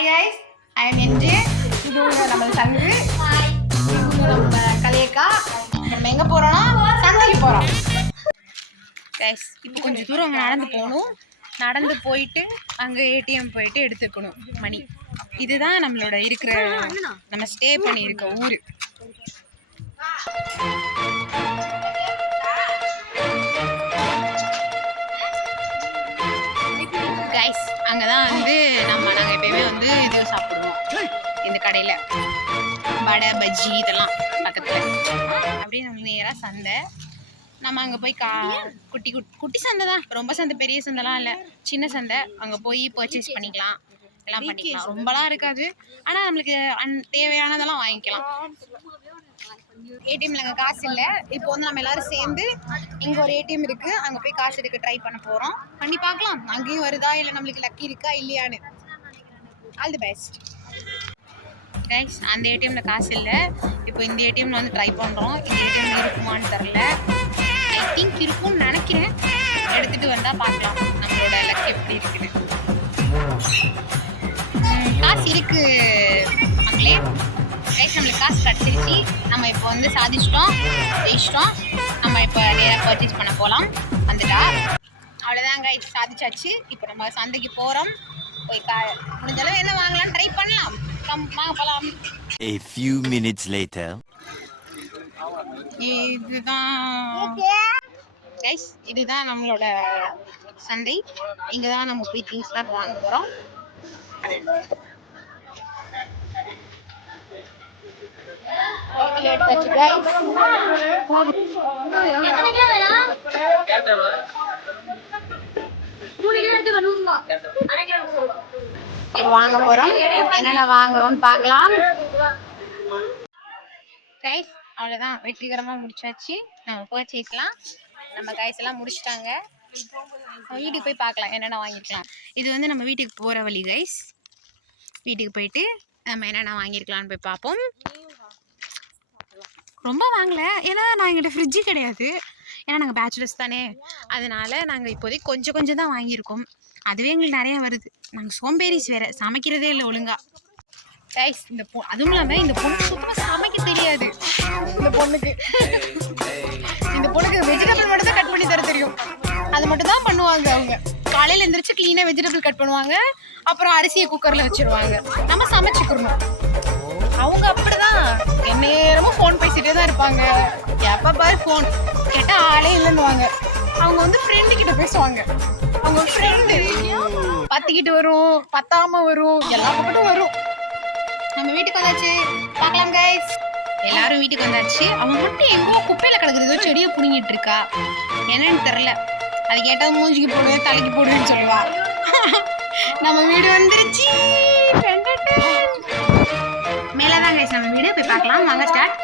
Hi guys, I am NJ. இது நம்ம சங்கு, இது நம்ம கலையக்கா. நம்ம எங்கே போகிறோன்னா சந்தைக்கு போகிறோம் கைஸ். இப்போ கொஞ்சம் தூரம் அங்கே நடந்து போகணும். நடந்து போயிட்டு அங்கே ஏடிஎம் போயிட்டு எடுத்துக்கணும் மணி. இதுதான் நம்மளோட இருக்கிற நம்ம ஸ்டே பண்ணியிருக்க ஊர். கைஸ், அங்கே தான் வந்து நாங்கள் எப்பயுமே வந்து இது சாப்பிடுவோம். இந்த கடையில் வடை பஜ்ஜி இதெல்லாம் பக்கத்தில். அப்படியே நம்ம நேராக சந்தை. நம்ம அங்கே போய் குட்டி சந்தை தான், ரொம்ப சந்தை பெரிய சந்தைலாம் இல்லை, சின்ன சந்தை. அங்கே போய் பர்ச்சேஸ் பண்ணிக்கலாம், எல்லாம் பண்ணிக்கலாம். ரொம்பலாம் இருக்காது, ஆனால் நம்மளுக்கு தேவையானதெல்லாம் வாங்கிக்கலாம். ஏடிஎம்ல அங்கே காசு இல்லை. இப்போ வந்து நம்ம எல்லாரும் சேர்ந்து இங்கே ஒரு ஏடிஎம் இருக்குது, அங்கே போய் காசு எடுக்க ட்ரை பண்ண போகிறோம். பண்ணி பார்க்கலாம் அங்கேயும் வருதா, இல்லை நம்மளுக்கு லக்கி இருக்கா இல்லையான்னு. All the best guys. அந்த ஏடிஎம்ல காசு இல்லை, இப்போ இந்த ஏடிஎம்ல வந்து ட்ரை பண்ணுறோம். இந்த ஏடிஎம்ல இருக்குமான்னு தெரில, ஐ திங்க் இருக்கும்னு நினைக்கிறேன். எடுத்துகிட்டு வந்தால் பார்க்கலாம் நம்மளோட லக் எப்படி இருக்குது. காசு இருக்குது மக்களே. கைஸ், நம்மளுக்கு காசு கிடச்சிருச்சு. நம்ம இப்போ வந்து சாதிச்சிட்டோம், ஜெயிச்சிட்டோம். நம்ம இப்போ நேராக பர்ச்சேஸ் பண்ண போகலாம். வந்துட்டா அவ்வளோதான் கைஸ், சாதிச்சாச்சு. இப்போ நம்ம சந்தைக்கு போகிறோம். போய் முடிஞ்சளவு என்ன வாங்கலாம்னு ட்ரை பண்ணலாம். வாங்க போகலாம். A few minutes later. இதுதான் கைஸ், இதுதான் நம்மளோட சந்தை. இங்கே தான் நம்ம போய் திங்ஸ்லாம் வாங்க போகிறோம். வாங்க போறோம், என்னென்ன வாங்குறோம்னு பார்க்கலாம் கைஸ். அவ்வளோதான், வெற்றிகரமாக முடிச்சாச்சு. நம்ம பர்ச்சேஸ்லாம் நம்ம கைஸ் எல்லாம் முடிச்சிட்டாங்க. வீட்டுக்கு போய் பார்க்கலாம் என்னென்ன வாங்கிக்கலாம். இது வந்து நம்ம வீட்டுக்கு போகிற வழி கைஸ். வீட்டுக்கு போயிட்டு நம்ம என்னென்ன வாங்கியிருக்கலாம்னு போய் பார்ப்போம். ரொம்ப வாங்கலை, ஏன்னா நான் எங்கிட்ட ஃப்ரிட்ஜு கிடையாது. ஏன்னா நாங்கள் பேச்சுலர்ஸ் தானே, அதனால் நாங்கள் இப்போதைக்கு கொஞ்சம் கொஞ்சம் தான் வாங்கியிருக்கோம். அதுவே எங்களுக்கு நிறையா வருது. நாங்கள் சோம்பேறிஸ் வேறு, சமைக்கிறதே இல்லை ஒழுங்கா கைஸ். அதுவும் இல்லாமல் இந்த பொண்ணு சுத்தமாக சமைக்க தெரியாது. இந்த பொண்ணுக்கு வெஜிடபிள் மட்டும் தான் கட் பண்ணி தர தெரியும். அது மட்டும் தான் பண்ணுவாங்க அவங்க. காலையில் எழுந்திரிச்சு க்ளீனாக வெஜிடபிள் கட் பண்ணுவாங்க, அப்புறம் அரிசியை குக்கரில் வச்சுருவாங்க, நம்ம சமைச்சிக்கணும். அவங்க அப்படிதான் நேரமும் ஃபோன் பேசிட்டே தான் இருப்பாங்க. எப்போ பாரு ஃபோன் கேட்டால் ஆளே இல்லைன்னுவாங்க. அவங்க வந்து ஃப்ரெண்டு கிட்ட பேசுவாங்க. அவங்க ஃப்ரெண்டு 10 கிட்ட வரும், 10 வரும், எல்லா பக்கமும் வரும். நம்ம வீட்டுக்கு வந்தாச்சு, பார்க்கலாம் கைஸ். எல்லாரும் வீட்டுக்கு வந்தாச்சு. அவங்க மட்டும் எங்கோ குப்பையில் கிடக்குது, ஏதோ செடியை பிடிங்கிட்டு இருக்கா, என்னன்னு தெரில. அது கேட்டால் மூஞ்சிக்கு போடு தலைக்கு போடுன்னு சொல்லுவா. நம்ம வீடு வந்துருச்சு. மேலதான் கைஸ் நம்ம வீடு, போய் பார்க்கலாம் வாங்க. Start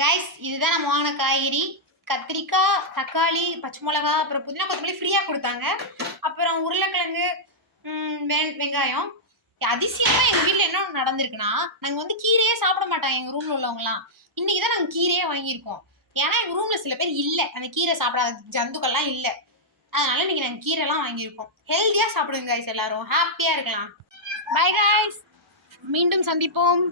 guys. இதுதான் நம்ம வாங்கின காய்கறி. கத்திரிக்காய், தக்காளி, பச்சை மிளகா, அப்புறம் புதினா கொத்தமல்லி ஃப்ரீயாக கொடுத்தாங்க. அப்புறம் உருளைக்கிழங்கு, வெங்காயம். அதிசயமாக எங்கள் வீட்டில் என்ன நடந்திருக்குன்னா, நாங்கள் வந்து கீரையே சாப்பிட மாட்டாங்க எங்கள் ரூமில் உள்ளவங்களாம். இன்றைக்கி தான் நாங்கள் கீரையே வாங்கியிருக்கோம். ஏன்னா எங்கள் ரூமில் சில பேர் இல்லை, அந்த கீரை சாப்பிடாத ஜந்துக்கள்லாம் இல்லை. அதனால இன்றைக்கி நாங்கள் கீரைலாம் வாங்கியிருக்கோம். ஹெல்த்தியாக சாப்பிடுங்க கைஸ், எல்லாரும் ஹாப்பியாக இருக்கலாம். பை கைஸ், மீண்டும் சந்திப்போம்.